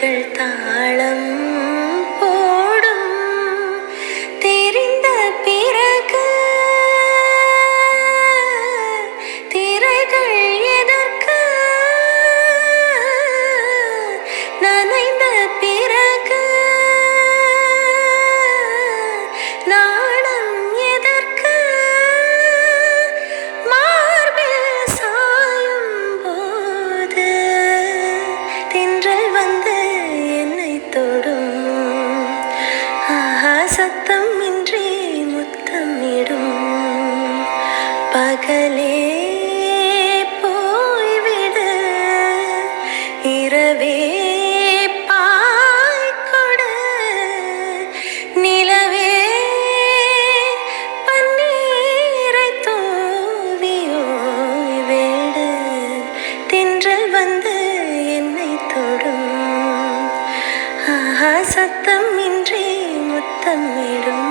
கைகள் தாளம் போடும் தெரிந்த பிறகு திரைகள் எதற்கு நனைந்த பிறகு நாணம் எதற்கு மார்பில் சாயும் போது தென்றல் வந்து என்னை தொடும் ஆஹா சத்தம் இன்றி முத்தமிடும் பகலே போய்விடு இரவே பாய்கொடு நிலவே பன்னீரை தூவி ஓய்வேடு தென்றல் வந்து என்னை தொடும் ஆஹா சத்தம் இன்றி முத்தமிடும்